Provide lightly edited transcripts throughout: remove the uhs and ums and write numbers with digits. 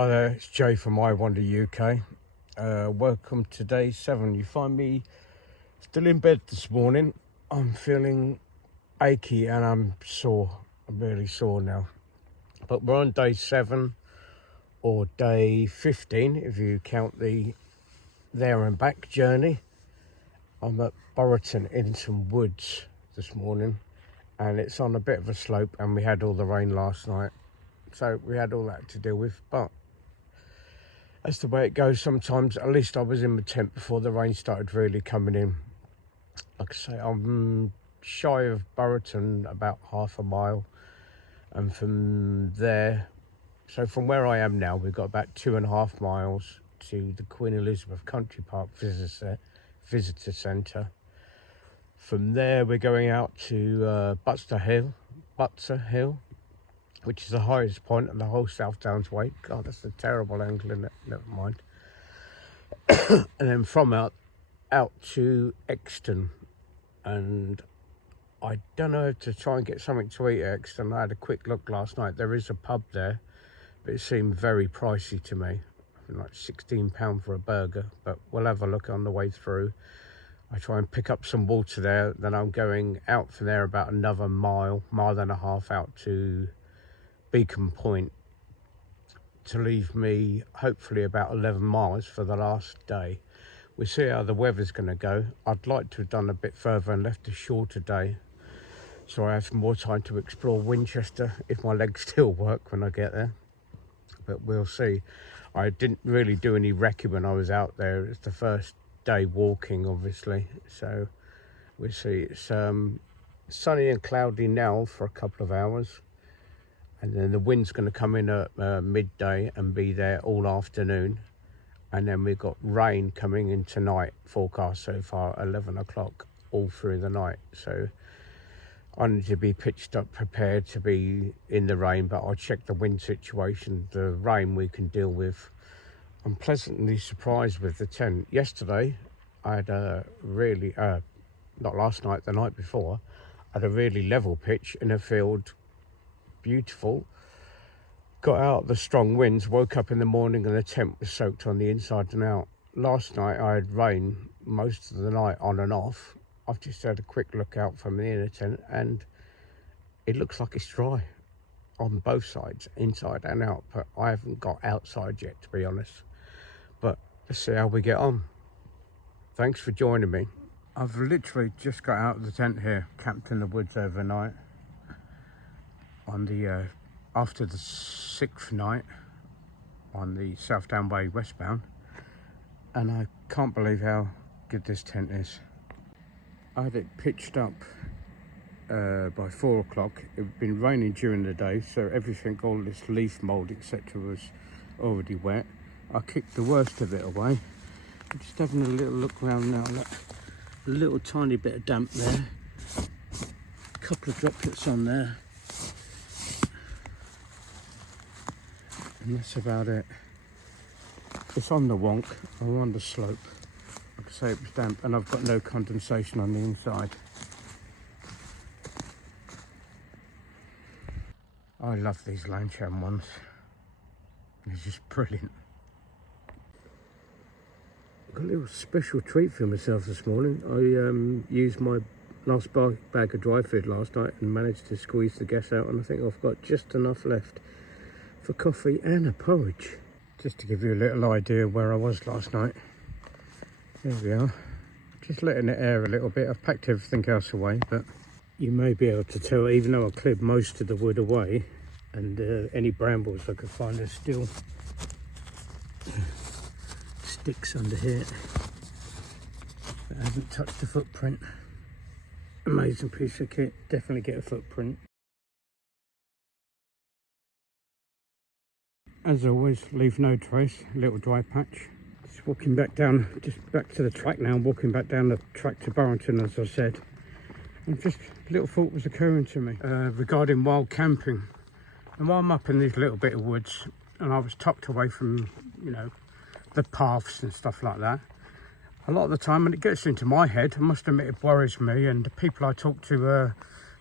Hi there, it's Jay from I Wonder UK. Welcome to day 7. You find me still in bed this morning. I'm feeling achy and I'm sore. I'm really sore now. But we're on day 7 or day 15 if you count the there and back journey. I'm at Burriton in some woods this morning and it's on a bit of a slope and we had all the rain last night. So we had all that to deal with, but that's the way it goes sometimes. At least I was in my tent before the rain started really coming in. Like I say, I'm shy of Burriton about half a mile. And from there, so from where I am now, we've got about 2.5 miles to the Queen Elizabeth Country Park Visitor Centre. From there, we're going out to Butser Hill, which is the highest point of the whole South Downs Way. God, that's a terrible angle, isn't it? Never mind. And then from out to Exton. And I don't know, to try and get something to eat at Exton. I had a quick look last night. There is a pub there, but it seemed very pricey to me. I think like £16 for a burger, but we'll have a look on the way through. I try and pick up some water there. Then I'm going out from there about another mile and a half out to Beacon Point to leave me hopefully about 11 miles for the last day. We'll see how the weather's going to go. I'd like to have done a bit further and left a shorter day so I have more time to explore Winchester if my legs still work when I get there, but we'll see. I didn't really do any recce when I was out there. It's the first day walking, obviously, so we'll see. It's sunny and cloudy now for a couple of hours. And then the wind's going to come in at midday and be there all afternoon. And then we've got rain coming in tonight, forecast so far, 11 o'clock, all through the night. So I need to be pitched up, prepared to be in the rain, but I'll check the wind situation. The rain we can deal with. I'm pleasantly surprised with the tent. Yesterday, I had a really, not last night, the night before, I had a really level pitch in a field. Beautiful. Got out the strong winds, woke up in the morning and the tent was soaked on the inside and out. Last night I had rain most of the night on and off. I've just had a quick look out from the inner tent and it looks like it's dry on both sides, inside and out, but I haven't got outside yet, to be honest. But let's see how we get on. Thanks for joining me. I've literally just got out of the tent here, camped in the woods overnight. On the after the 6th night on the South Down Way Westbound, and I can't believe how good this tent is. I had it pitched up by 4 o'clock. It had been raining during the day, so everything, all this leaf mould etc. was already wet. I kicked the worst of it away. I'm just having a little look around now. Look, a little tiny bit of damp there, a couple of droplets on there. And that's about it. It's on the wonk, or on the slope. Like I say, it was damp, and I've got no condensation on the inside. I love these Lancashire ones. They're just brilliant. I've got a little special treat for myself this morning. I used my last bag of dry food last night and managed to squeeze the gas out, and I think I've got just enough left for coffee and a porridge. Just to give you a little idea where I was last night. There we are. Just letting it air a little bit. I've packed everything else away, but you may be able to tell, even though I cleared most of the wood away, and any brambles I could find, there's still sticks under here that haven't touched the footprint. Amazing piece of kit. Definitely get a footprint. As always, leave no trace. Little dry patch. Just walking back down, just back to the track now. Walking back down the track to Burriton, as I said. And just a little thought was occurring to me regarding wild camping. And while I'm up in these little bit of woods, and I was tucked away from, you know, the paths and stuff like that, a lot of the time, and it gets into my head, I must admit it worries me, and the people I talk to,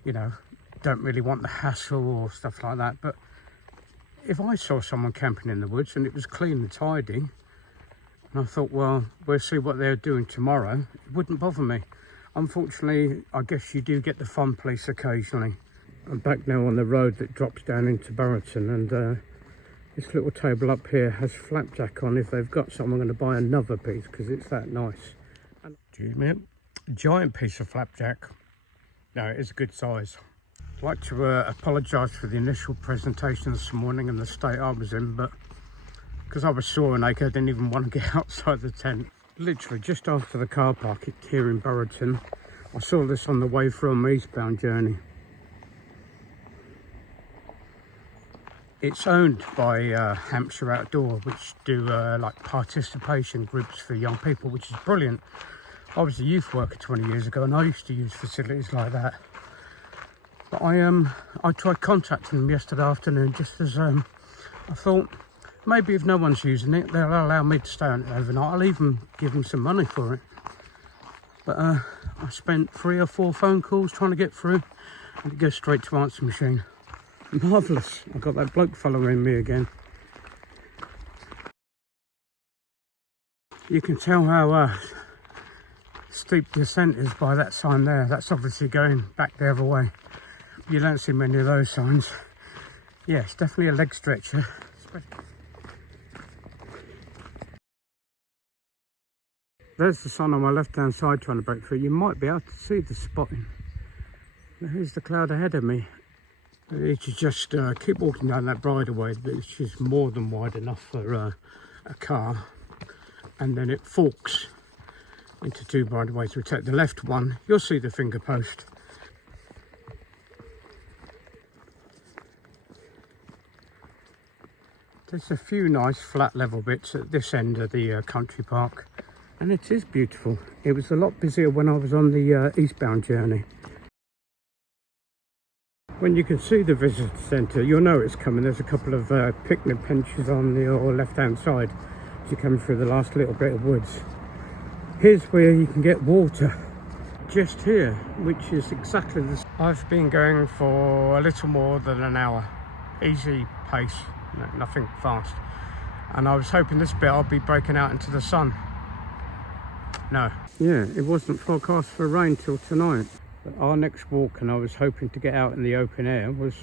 you know, don't really want the hassle or stuff like that, but if I saw someone camping in the woods and it was clean and tidy, and I thought, well, we'll see what they're doing tomorrow, it wouldn't bother me. Unfortunately, I guess you do get the fun police occasionally. I'm back now on the road that drops down into Burrington, and this little table up here has flapjack on. If they've got some, I'm going to buy another piece because it's that nice. Excuse me, a giant piece of flapjack. No, it is a good size. I'd like to apologise for the initial presentation this morning and the state I was in, but because I was sore and naked, I didn't even want to get outside the tent. Literally just after the car park here in Burrington, I saw this on the way from my Eastbound journey. It's owned by Hampshire Outdoor, which do like participation groups for young people, which is brilliant. I was a youth worker 20 years ago and I used to use facilities like that. But I tried contacting them yesterday afternoon, just as I thought maybe if no one's using it, they'll allow me to stay on it overnight. I'll even give them some money for it. But I spent 3 or 4 phone calls trying to get through, and it goes straight to answer machine. Marvellous. I've got that bloke following me again. You can tell how steep descent is by that sign there. That's obviously going back the other way. You don't see many of those signs. Yeah, it's definitely a leg stretcher. There's the sun on my left hand side trying to break through. You might be able to see the spotting. Here's the cloud ahead of me. It is just keep walking down that bridleway, which is more than wide enough for a car, and then it forks into 2 bridleways. We take the left one, you'll see the finger post. There's a few nice flat level bits at this end of the country park, and it is beautiful. It was a lot busier when I was on the eastbound journey. When you can see the visitor centre, you'll know it's coming. There's a couple of picnic benches on your left-hand side as you're coming through the last little bit of woods. Here's where you can get water, just here, which is exactly the... I've been going for a little more than an hour. Easy pace, nothing fast. And I was hoping this bit I'll be breaking out into the sun. No. Yeah, it wasn't forecast for rain till tonight. But our next walk, and I was hoping to get out in the open air, was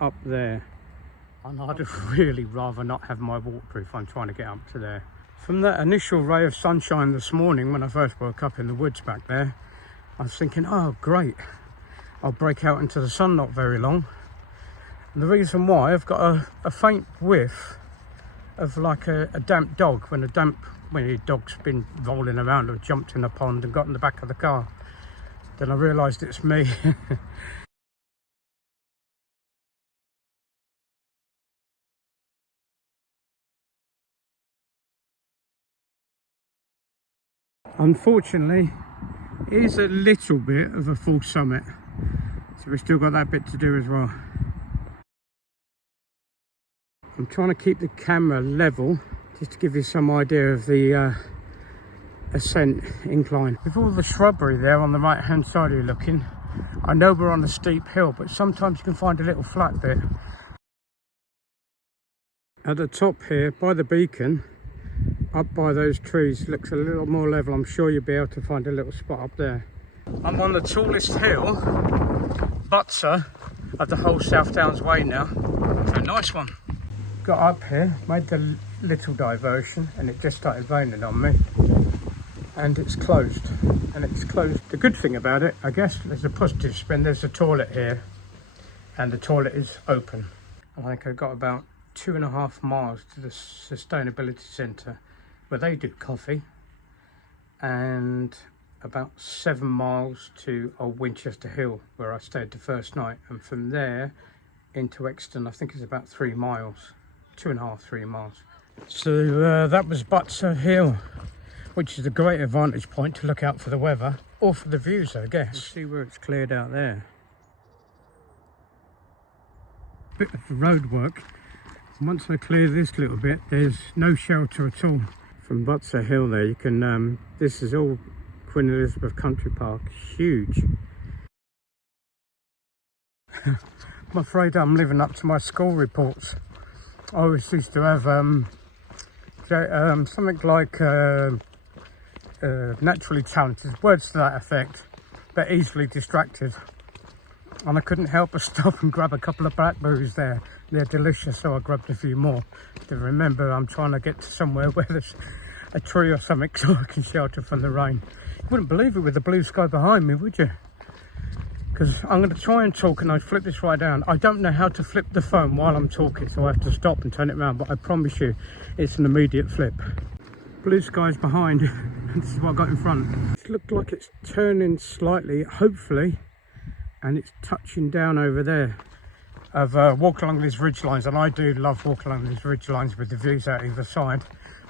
up there. And I'd really rather not have my waterproof. I'm trying to get up to there. From that initial ray of sunshine this morning when I first woke up in the woods back there, I was thinking, oh great, I'll break out into the sun not very long. And the reason why, I've got a faint whiff of like a damp dog, when a dog's been rolling around or jumped in a pond and got in the back of the car. Then I realised it's me. Unfortunately, it is a little bit of a full summit, so we've still got that bit to do as well. I'm trying to keep the camera level just to give you some idea of the ascent incline. With all the shrubbery there on the right hand side of you looking, I know we're on a steep hill, but sometimes you can find a little flat bit. At the top here by the beacon, up by those trees, looks a little more level. I'm sure you'll be able to find a little spot up there. I'm on the tallest hill, Butser, of the whole South Downs Way now. So nice one. Got up here, made the little diversion, and it just started raining on me. And it's closed, The good thing about it, I guess, there's a positive spin. There's a toilet here, and the toilet is open. I think I've got about 2.5 miles to the Sustainability Centre, where they do coffee, and about 7 miles to Old Winchester Hill, where I stayed the first night, and from there into Exton, I think it's about 3 miles, 2.5, 3 miles. So that was Butser Hill, which is a great advantage point to look out for the weather, or for the views, I guess. Let's see where it's cleared out there. Bit of road work. Once I clear this little bit, there's no shelter at all. From Butser Hill there, you can, this is all Queen Elizabeth Country Park, huge. I'm afraid I'm living up to my school reports. I always used to have something like naturally talented, words to that effect, but easily distracted. And I couldn't help but stop and grab a couple of blackberries there. They're delicious, so I grabbed a few more. To remember, I'm trying to get to somewhere where there's a tree or something so I can shelter from the rain. You wouldn't believe it with the blue sky behind me, would you? Because I'm going to try and talk, and I flip this right down. I don't know how to flip the phone while I'm talking, so I have to stop and turn it around, but I promise you it's an immediate flip. Blue sky's behind. This is what I've got in front. It looked like it's turning slightly, hopefully, and it's touching down over there. I've walked along these ridge lines, and I do love walking along these ridge lines with the views out either side.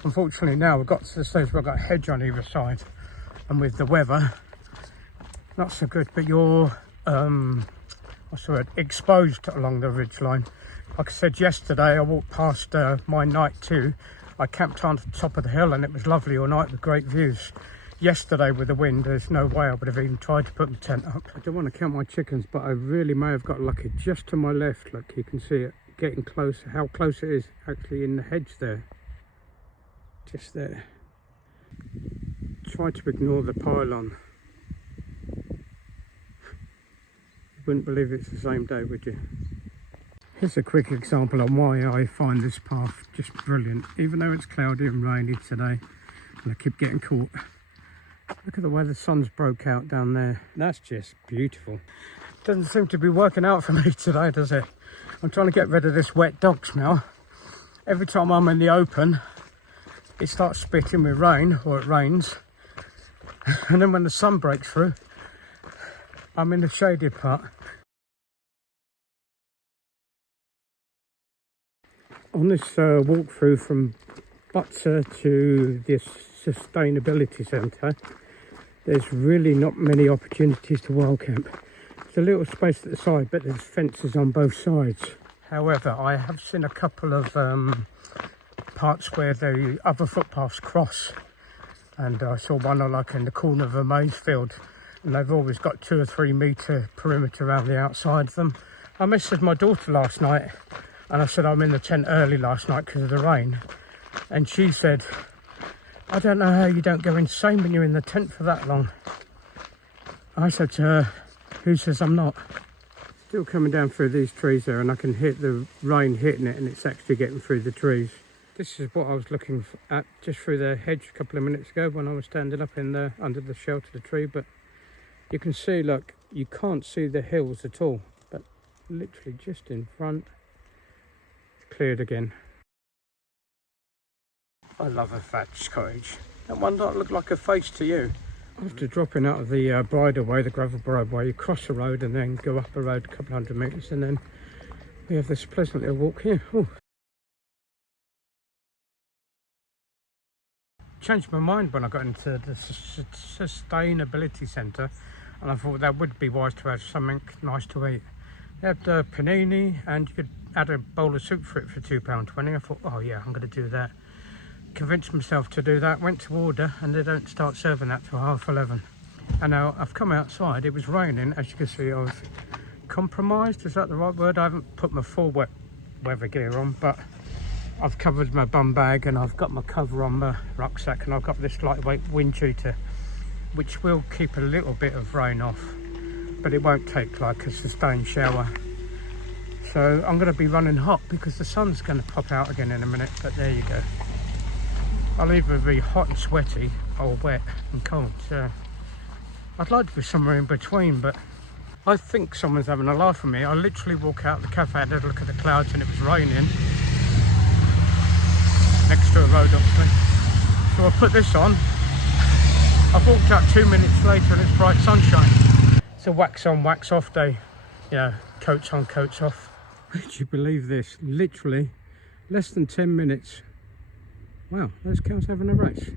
Unfortunately now we've got to the stage where I've got a hedge on either side, and with the weather, not so good, but you're what's the word, exposed along the ridge line. Like I said yesterday, I walked past my night too. I camped on the top of the hill and it was lovely all night with great views. Yesterday with the wind, there's no way I would have even tried to put my tent up. I don't want to count my chickens, but I really may have got lucky. Just to my left, look, you can see it getting closer, how close it is actually in the hedge there. Just there. Try to ignore the pylon. You wouldn't believe it's the same day, would you? Here's a quick example on why I find this path just brilliant. Even though it's cloudy and rainy today, and I keep getting caught. Look at the way the sun's broke out down there. That's just beautiful. Doesn't seem to be working out for me today, does it? I'm trying to get rid of this wet dog smell. Every time I'm in the open, it starts spitting with rain, or it rains. And then when the sun breaks through, I'm in the shaded part. On this walkthrough from Butser to this sustainability centre, there's really not many opportunities to wild camp. There's a little space at the side, but there's fences on both sides. However, I have seen a couple of parts where the other footpaths cross, and I saw one like in the corner of a maize field, and they've always got 2 or 3 metre perimeter around the outside of them. I messaged my daughter last night and I said I'm in the tent early last night because of the rain, and she said, I don't know how you don't go insane when you're in the tent for that long. I said to her, who says I'm not? Still coming down through these trees there, and I can hit the rain hitting it and it's actually getting through the trees. This is what I was looking at just through the hedge a couple of minutes ago when I was standing up in there under the shelter of the tree, but you can see, look, you can't see the hills at all, but literally just in front, it's cleared again. I love a thatched cottage. That one don't look like a face to you. After dropping out of the bridleway, the gravel bridleway, you cross the road and then go up the road a couple hundred metres, and then we have this pleasant little walk here. Ooh. Changed my mind when I got into the sustainability centre, and I thought that would be wise to have something nice to eat. They had panini, and you could add a bowl of soup for it for £2.20. I thought, oh yeah, I'm going to do that. Convinced myself to do that, went to order, and they don't start serving that till 11:30. And now I've come outside, it was raining, as you can see. I was compromised, is that the right word? I haven't put my full weather gear on, but I've covered my bum bag and I've got my cover on my rucksack, and I've got this lightweight wind cheater, which will keep a little bit of rain off, but it won't take like a sustained shower. So I'm going to be running hot because the sun's going to pop out again in a minute, but there you go. I'll either be hot and sweaty or wet and cold. So I'd like to be somewhere in between, but I think someone's having a laugh at me. I literally walk out the cafe, I had a look at the clouds and it was raining. Next to a road obviously. So I put this on. I've walked out 2 minutes later and it's bright sunshine. It's a wax on, wax off day. Yeah, coats on, coats off. Would you believe this? Literally less than 10 minutes. Wow, those cows having a race.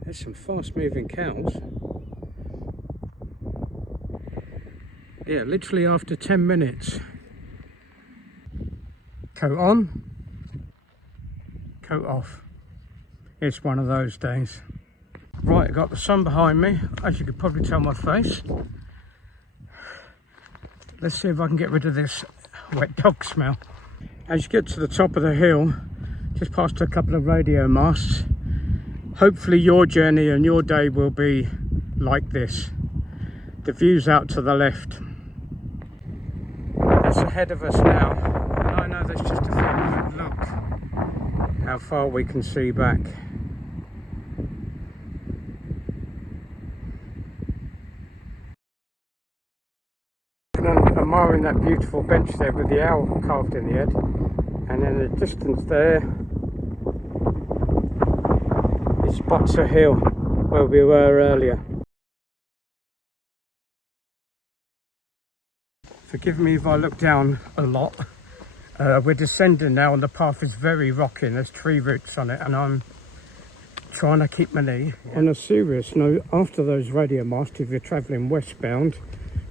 There's some fast moving cows. Yeah, literally after 10 minutes. Coat on, coat off. It's one of those days. Right, I got the sun behind me, as you could probably tell my face. Let's see if I can get rid of this wet dog smell. As you get to the top of the hill, just past a couple of radio masts, hopefully your journey and your day will be like this. The view's out to the left. That's ahead of us now. And I know there's just a few, but look how far we can see back. I'm admiring that beautiful bench there with the owl carved in the head, and in the distance there it spots a hill where we were earlier. Forgive me if I look down a lot. We're descending now and the path is very rocky and there's tree roots on it, and I'm trying to keep my knee. On a serious note, after those radio masts, if you're travelling westbound,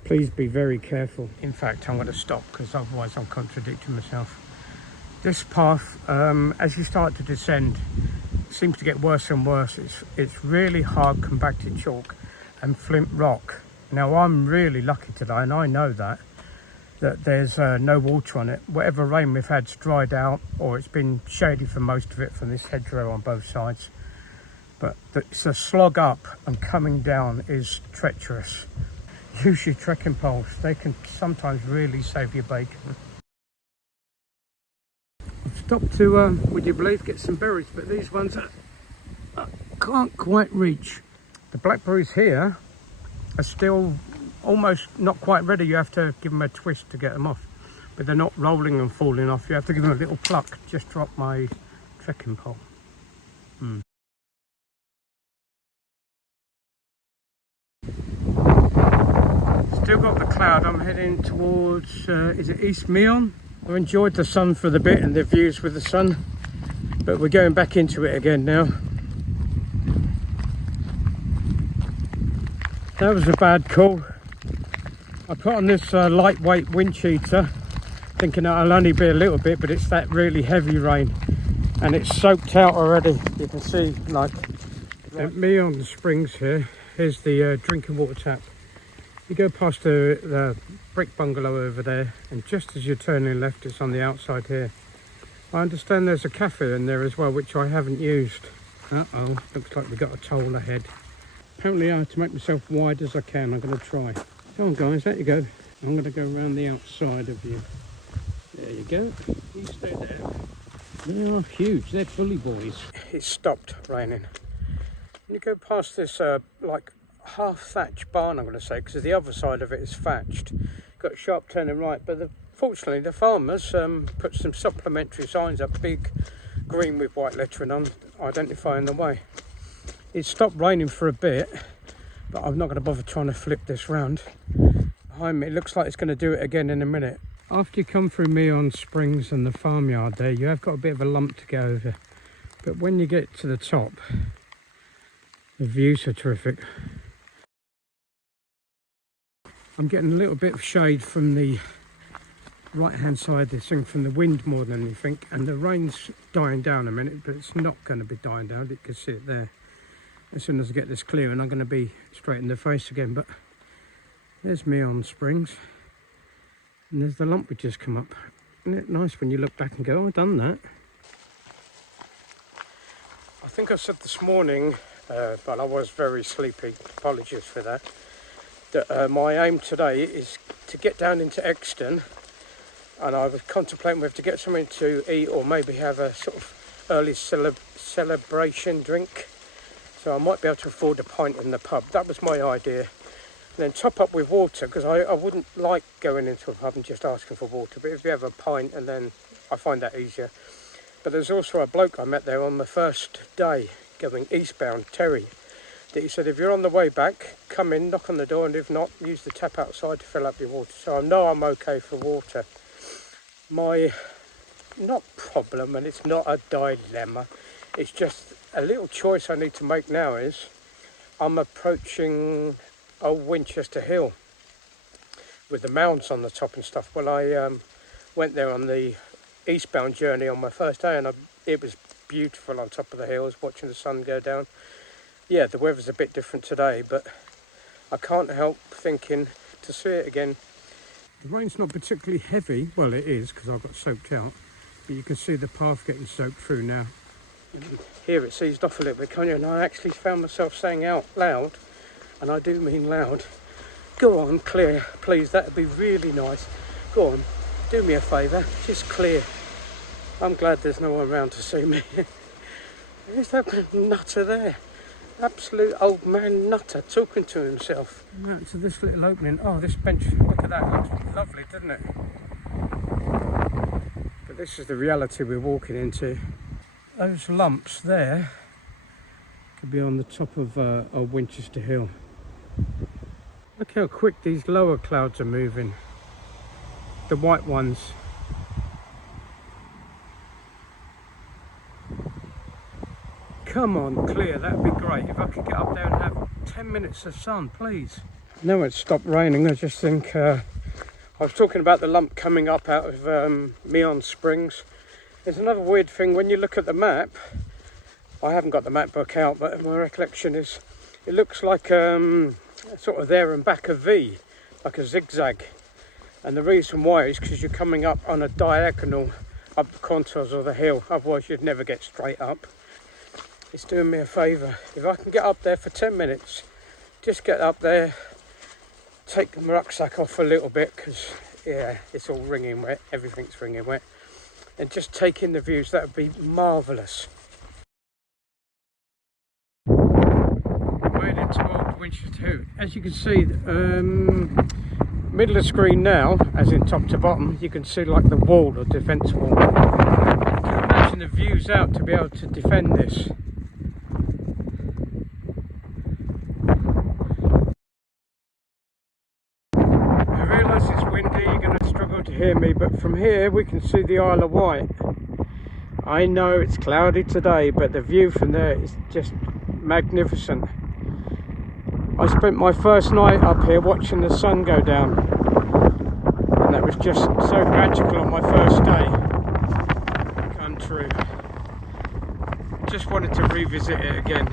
please be very careful. In fact, I'm going to stop because otherwise I'm contradicting myself. This path, as you start to descend, seems to get worse and worse. It's really hard compacted chalk and flint rock. Now I'm really lucky today, and I know that there's no water on it. Whatever rain we've had's dried out, or it's been shady for most of it from this hedgerow on both sides. But it's a slog up, and coming down is treacherous. Use your trekking poles, they can sometimes really save your bacon. I've stopped to, would you believe, get some berries, but these ones I can't quite reach. The blackberries here are still almost not quite ready. You have to give them a twist to get them off, but they're not rolling and falling off. You have to give them a little pluck. Just drop my trekking pole. Still got the cloud. I'm heading towards, is it Eastbourne? I enjoyed the sun for the bit and the views with the sun, but we're going back into it again now. That was a bad call. I put on this lightweight wind cheater, thinking it'll only be a little bit, but it's that really heavy rain and it's soaked out already. You can see, like, at me on the springs here, here's the drinking water tap. You go past the brick bungalow over there, and just as you're turning left, it's on the outside here. I understand there's a cafe in there as well, which I haven't used. Uh-oh, looks like we've got a toll ahead. Apparently I have to make myself wide as I can. I'm going to try. Come on guys, there you go. I'm going to go around the outside of you. There you go. You stay there. They are huge. They're bully boys. It's stopped raining. You go past this like half thatched barn, I'm going to say, because the other side of it is thatched. Got a sharp turning right, but fortunately the farmers put some supplementary signs up, big green with white lettering on, identifying the way. It stopped raining for a bit, but I'm not going to bother trying to flip this round. Behind me, it looks like it's going to do it again in a minute. After you come through Meon Springs and the farmyard there, you have got a bit of a lump to go over, but when you get to the top, the views are terrific. I'm getting a little bit of shade from the right hand side of this thing, from the wind more than anything, and the rain's dying down a minute, but it's not going to be dying down. You can see it there. As soon as I get this clear, and I'm going to be straight in the face again. But there's Meon Springs, and there's the lump we just come up. Isn't it nice when you look back and go, oh, I've done that? I think I said this morning, but I was very sleepy, apologies for that, that my aim today is to get down into Exton, and I was contemplating whether to get something to eat or maybe have a sort of early celebration drink. So I might be able to afford a pint in the pub. That was my idea. And then top up with water, because I wouldn't like going into a pub and just asking for water, but if you have a pint, and then I find that easier. But there's also a bloke I met there on the first day going eastbound, Terry, that he said if you're on the way back, come in, knock on the door, and if not, use the tap outside to fill up your water. So I know I'm okay for water. My not problem, and it's not a dilemma, it's just a little choice I need to make now, is I'm approaching old Winchester Hill with the mounds on the top and stuff. Well, I went there on the eastbound journey on my first day, and it was beautiful on top of the hills, watching the sun go down. Yeah, the weather's a bit different today, but I can't help thinking to see it again. The rain's not particularly heavy. Well, it is because I got soaked out. But you can see the path getting soaked through now. Here it's eased off a little bit, can't you? And I actually found myself saying out loud, and I do mean loud, go on, clear, please, that'd be really nice. Go on, do me a favour, just clear. I'm glad there's no one around to see me. Who's that nutter there? Absolute old man nutter talking to himself. Out to this little opening. Oh, this bench, look at that, looks lovely, doesn't it? But this is the reality we're walking into. Those lumps there could be on the top of Winchester Hill. Look how quick these lower clouds are moving. The white ones. Come on, clear, that'd be great. If I could get up there and have 10 minutes of sun, please. Now it's stopped raining. I just think, I was talking about the lump coming up out of Meon Springs. There's another weird thing, when you look at the map, I haven't got the map book out, but my recollection is it looks like sort of there and back a V, like a zigzag. And the reason why is because you're coming up on a diagonal up the contours of the hill, otherwise you'd never get straight up. It's doing me a favour. If I can get up there for 10 minutes, just get up there, take the rucksack off a little bit, because yeah, it's all wringing wet, everything's wringing wet. And just take in the views, that would be marvellous. Right into old Winchester Hill. As you can see, middle of the screen now, as in top to bottom, you can see like the wall, or defence wall. You can imagine the views out to be able to defend this. I realise it's windy, you're going to struggle to hear me, but from here we can see the Isle of Wight. I know it's cloudy today, but the view from there is just magnificent. I spent my first night up here watching the sun go down, and that was just so magical on my first day. Come true. Just wanted to revisit it again.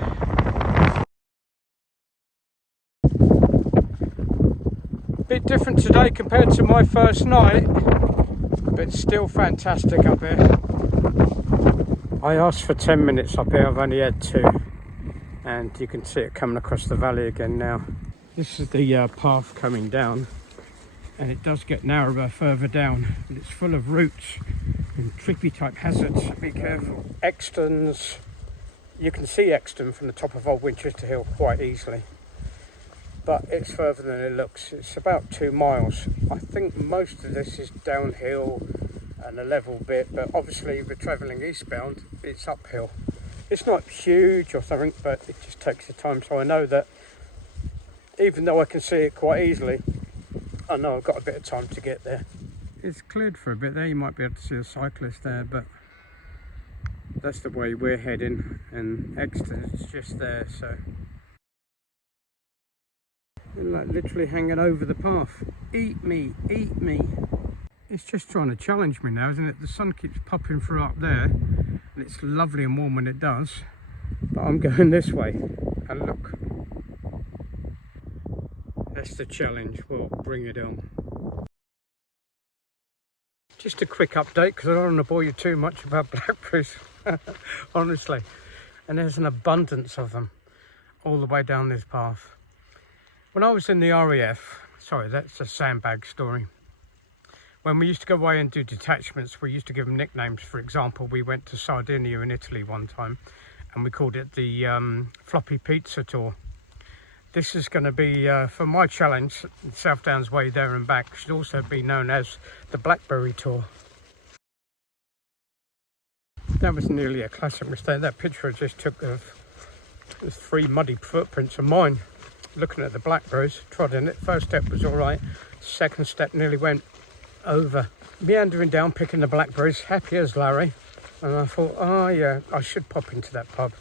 Bit different today compared to my first night, but still fantastic up here. I asked for 10 minutes up here, I've only had 2, and you can see it coming across the valley again now. This is the path coming down, and it does get narrower further down, and it's full of roots and trippy type hazards. Be careful. Exton's, you can see Exton from the top of Old Winchester Hill quite easily, but it's further than it looks. It's about 2 miles. I think most of this is downhill and a level bit, but obviously if we're travelling eastbound, it's uphill. It's not huge or something, but it just takes the time. So I know that even though I can see it quite easily, I know I've got a bit of time to get there. It's cleared for a bit there, you might be able to see a cyclist there, but that's the way we're heading, and Exeter's just there, so we're like literally hanging over the path. Eat me, eat me. It's just trying to challenge me now, isn't it? The sun keeps popping through up there, and it's lovely and warm when it does, but I'm going this way, and look, that's the challenge. Well, bring it on. Just a quick update, because I don't want to bore you too much about blackberries, honestly, and there's an abundance of them all the way down this path. When I was in the RAF, sorry, that's a sandbag story. When we used to go away and do detachments, we used to give them nicknames. For example, we went to Sardinia in Italy one time, and we called it the floppy pizza tour. This is going to be, for my challenge, South Downs Way there and back, should also be known as the Blackberry Tour. That was nearly a classic mistake. That picture I just took of 3 muddy footprints of mine, looking at the blackberries, trod in it. First step was all right, second step nearly went over. Meandering down, picking the blackberries, happy as Larry, and I thought, oh yeah, I should pop into that pub,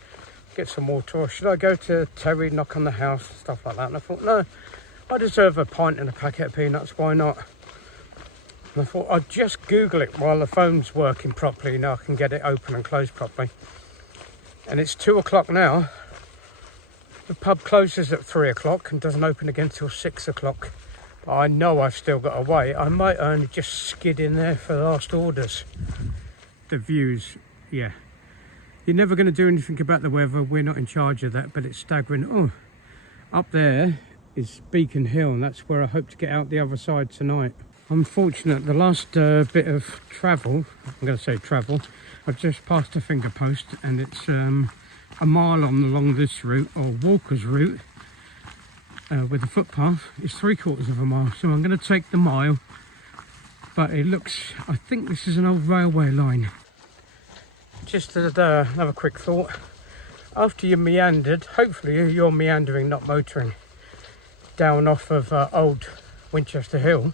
get some water, or should I go to Terry, knock on the house, stuff like that. And I thought, no, I deserve a pint and a packet of peanuts, why not? And I thought I'd just Google it while the phone's working properly, now I can get it open and closed properly. And it's 2 o'clock now. The pub closes at 3 o'clock and doesn't open again till 6 o'clock. But I know I've still got to wait. I might only just skid in there for the last orders. The views, yeah. You're never going to do anything about the weather. We're not in charge of that, but it's staggering. Oh, up there is Beacon Hill, and that's where I hope to get out the other side tonight. I'm fortunate. The last bit of travel, I'm going to say travel, I've just passed a finger post, and it's a mile along this route, or walker's route, with a footpath. It's 3/4 of a mile, so I'm going to take the mile. But it looks, I think this is an old railway line. Just another quick thought. After you meandered, hopefully you're meandering, not motoring, down off of old Winchester Hill,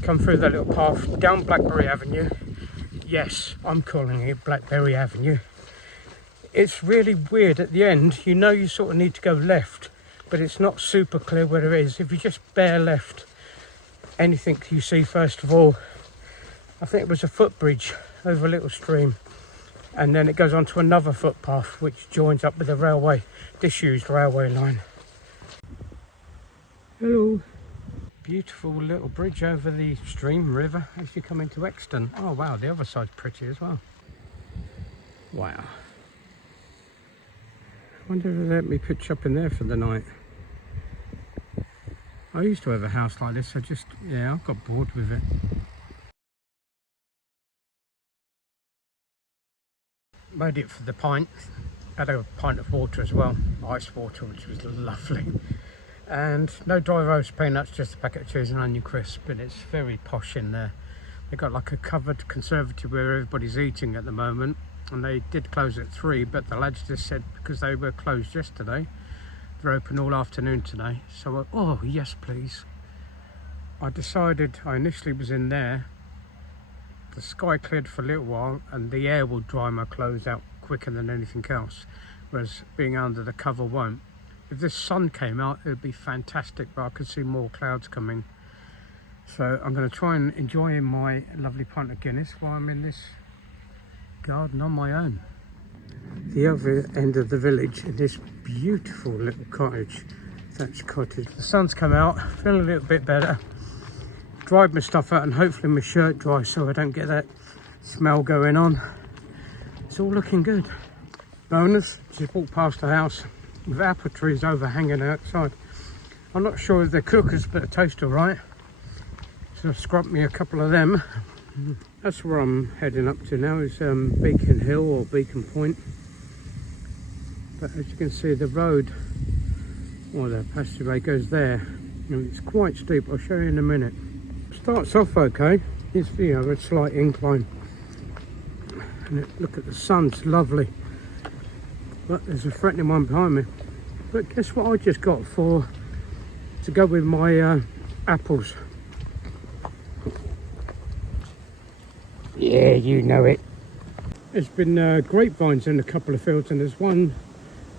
come through that little path down Blackberry Avenue. Yes, I'm calling it Blackberry Avenue. It's really weird at the end. You know you sort of need to go left, but it's not super clear where it is. If you just bear left, anything you see first of all, I think it was a footbridge over a little stream, and then it goes on to another footpath which joins up with the railway, disused railway line. Hello. Beautiful little bridge over the stream river as you come into Exton. Oh wow, the other side's pretty as well. Wow. I wonder if they let me pitch up in there for the night. I used to have a house like this, I got bored with it. Made it for the pint. Had a pint of water as well, ice water, which was lovely. And no dry roast peanuts, just a packet of cheese and onion crisp, but it's very posh in there. They've got like a covered conservatory where everybody's eating at the moment, and they did close at 3, but the lads just said because they were closed yesterday, they're open all afternoon today. So oh yes please. I decided, I initially was in there, the sky cleared for a little while and the air will dry my clothes out quicker than anything else, whereas being under the cover won't. If the sun came out, it would be fantastic, but I could see more clouds coming. So I'm going to try and enjoy my lovely pint of Guinness while I'm in this garden on my own. The other end of the village, in this beautiful little cottage, thatched cottage. The sun's come out, feeling a little bit better. Dried my stuff out and hopefully my shirt dries so I don't get that smell going on. It's all looking good. Bonus, just walked past the house with apple trees overhanging outside. I'm not sure if they're cookers, but they taste all right. So I scrubbed me a couple of them. That's where I'm heading up to now, is Beacon Hill or Beacon Point. But as you can see, the road, or the passageway goes there, and it's quite steep. I'll show you in a minute. Starts off okay. It's, you know, a slight incline. And look at the sun, it's lovely. But there's a threatening one behind me. But guess what I just got to go with my apples? Yeah, you know it. There's been grapevines in a couple of fields, and there's one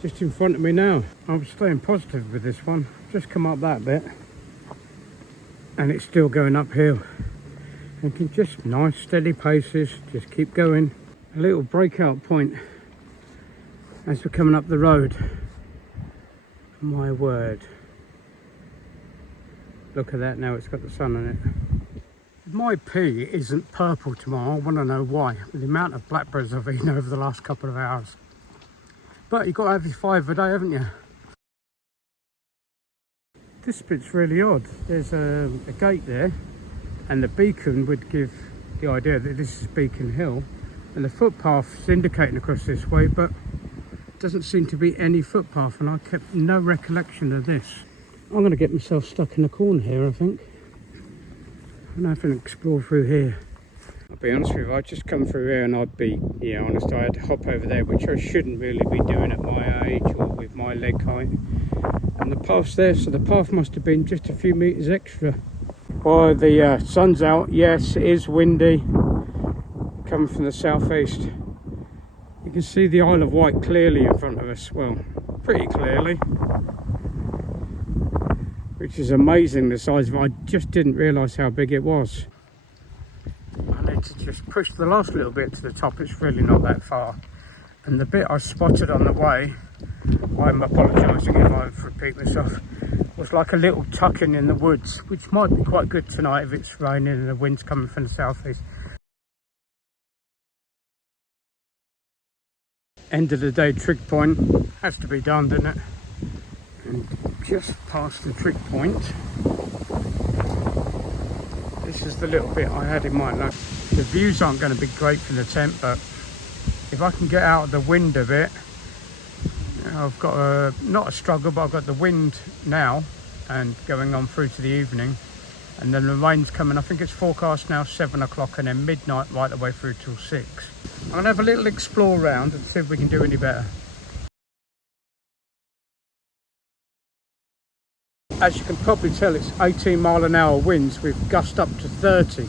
just in front of me now. I'm staying positive with this one. Just come up that bit, and it's still going uphill. And can just nice steady paces, just keep going. A little breakout point as we're coming up the road. My word. Look at that now, it's got the sun on it. My pea isn't purple tomorrow. I want to know why, with the amount of blackberries I've eaten over the last couple of hours. But you've got to have your 5 a day, haven't you? This bit's really odd. There's a gate there, and the beacon would give the idea that this is Beacon Hill, and the footpath's indicating across this way, but doesn't seem to be any footpath, and I kept no recollection of this. I'm going to get myself stuck in a corner here, I think. I'm going to have to explore through here. I'll be honest with you, I'd just come through here and I'd be, yeah, honest, I had to hop over there, which I shouldn't really be doing at my age or with my leg height. And the path's there, so the path must have been just a few metres extra. Well, the sun's out, yes, it is windy, coming from the southeast. You can see the Isle of Wight clearly in front of us, well, pretty clearly. Which is amazing, the size of it. I just didn't realise how big it was. I need to just push the last little bit to the top, it's really not that far. And the bit I spotted on the way, I'm apologising if I repeat myself, was like a little tuck-in in the woods, which might be quite good tonight if it's raining and the wind's coming from the southeast. End of the day trig point has to be done, doesn't it? And just past the trig point, this is the little bit I had in mind. Like, the views aren't going to be great from the tent, but if I can get out of the wind a bit, I've got not a struggle, but I've got the wind now and going on through to the evening, and then the rain's coming. I think it's forecast now 7 o'clock and then midnight right the way through till 6. I'm going to have a little explore round and see if we can do any better. As you can probably tell, it's 18-mile-an-hour winds with gust up to 30.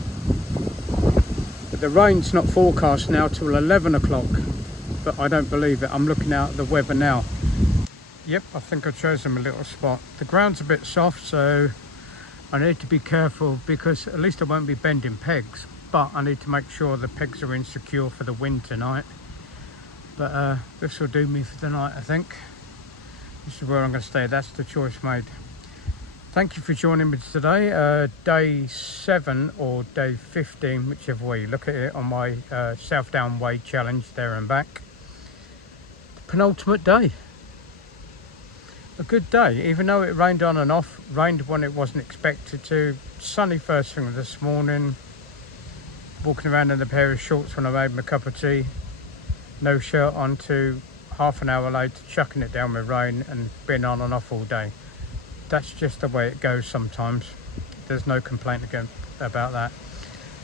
But the rain's not forecast now till 11 o'clock. But I don't believe it. I'm looking out at the weather now. Yep, I think I've chosen a little spot. The ground's a bit soft, so I need to be careful because at least I won't be bending pegs. But I need to make sure the pegs are insecure for the wind tonight. But this will do me for the night, I think. This is where I'm going to stay. That's the choice made. Thank you for joining me today. Day 7 or day 15, whichever way you look at it, on my South Down Way challenge there and back. The penultimate day. A good day, even though it rained on and off. Rained when it wasn't expected to. Sunny first thing this morning. Walking around in a pair of shorts when I made my cup of tea. No shirt on to half an hour later, chucking it down with rain and been on and off all day. That's just the way it goes sometimes. There's no complaint again about that.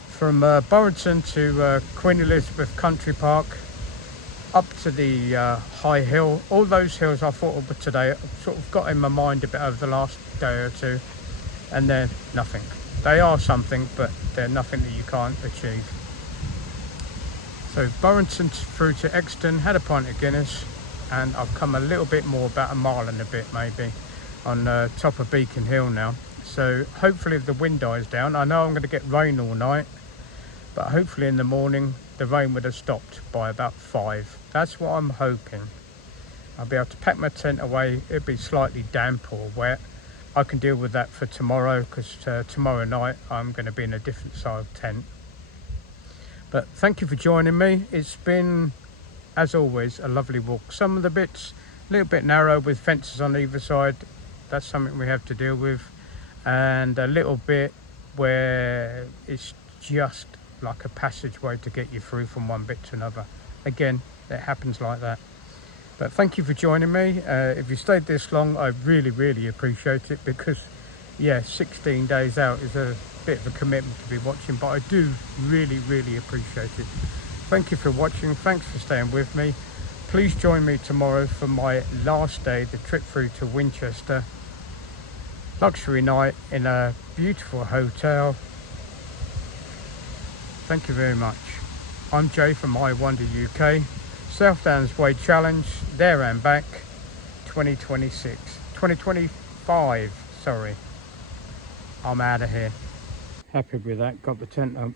From Burrington to Queen Elizabeth Country Park, up to the high hill. All those hills I thought of today, I've sort of got in my mind a bit over the last day or two, and they're nothing. They are something, but they're nothing that you can't achieve. So Burrington through to Exton, had a pint of Guinness, and I've come a little bit more, about a mile and a bit maybe, on top of Beacon Hill now. So hopefully if the wind dies down, I know I'm going to get rain all night, but hopefully in the morning the rain would have stopped by about 5. That's what I'm hoping. I'll be able to pack my tent away. It'll be slightly damp or wet. I can deal with that for tomorrow, because tomorrow night I'm going to be in a different style tent. But thank you for joining me. It's been, as always, a lovely walk. Some of the bits a little bit narrow with fences on either side. That's something we have to deal with. And a little bit where it's just like a passageway to get you through from one bit to another. Again, it happens like that. But thank you for joining me. If you stayed this long, I really appreciate it, because yeah, 16 days out is a bit of a commitment to be watching, but I do really appreciate it. Thank you for watching. Thanks for staying with me. Please join me tomorrow for my last day, the trip through to Winchester. Luxury night in a beautiful hotel. Thank you very much. I'm Jay from I Wonder UK. South Downs Way Challenge, there and back, 2025, sorry. I'm out of here. Happy with that, got the tent up.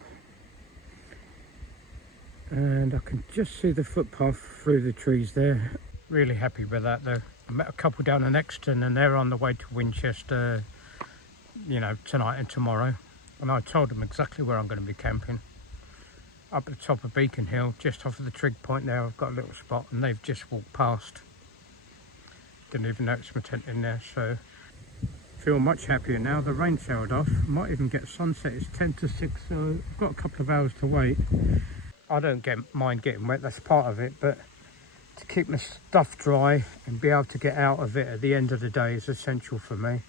And I can just see the footpath through the trees there. Really happy with that though. I met a couple down in Exton and they're on the way to Winchester, you know, tonight and tomorrow. And I told them exactly where I'm going to be camping. Up at the top of Beacon Hill, just off of the trig point there, I've got a little spot and they've just walked past. Didn't even notice my tent in there, so feel much happier now. The rain sailed off. Might even get sunset. It's 10 to 6, so I've got a couple of hours to wait. I don't mind getting wet, that's part of it, but to keep my stuff dry and be able to get out of it at the end of the day is essential for me.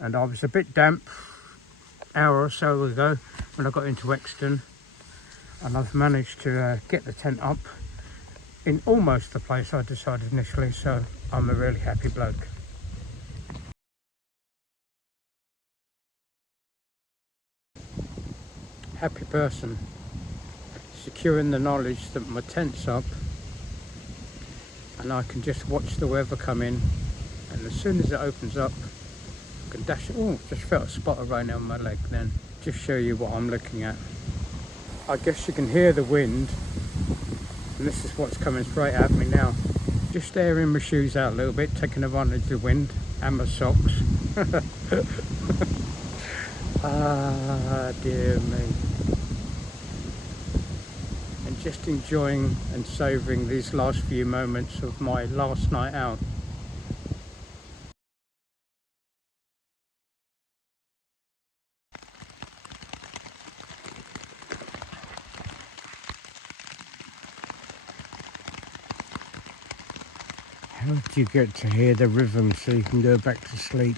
And I was a bit damp an hour or so ago when I got into Exton, and I've managed to get the tent up in almost the place I decided initially, so I'm a really happy bloke. Happy person, secure in the knowledge that my tent's up and I can just watch the weather come in, and as soon as it opens up I can dash it. Oh, just felt a spot of rain on my leg then. Just show you what I'm looking at. I guess you can hear the wind, and this is what's coming straight at me now. Just airing my shoes out a little bit, taking advantage of the wind and my socks. Ah, dear me. And just enjoying and savouring these last few moments of my last night out. How do you get to hear the rhythm so you can go back to sleep?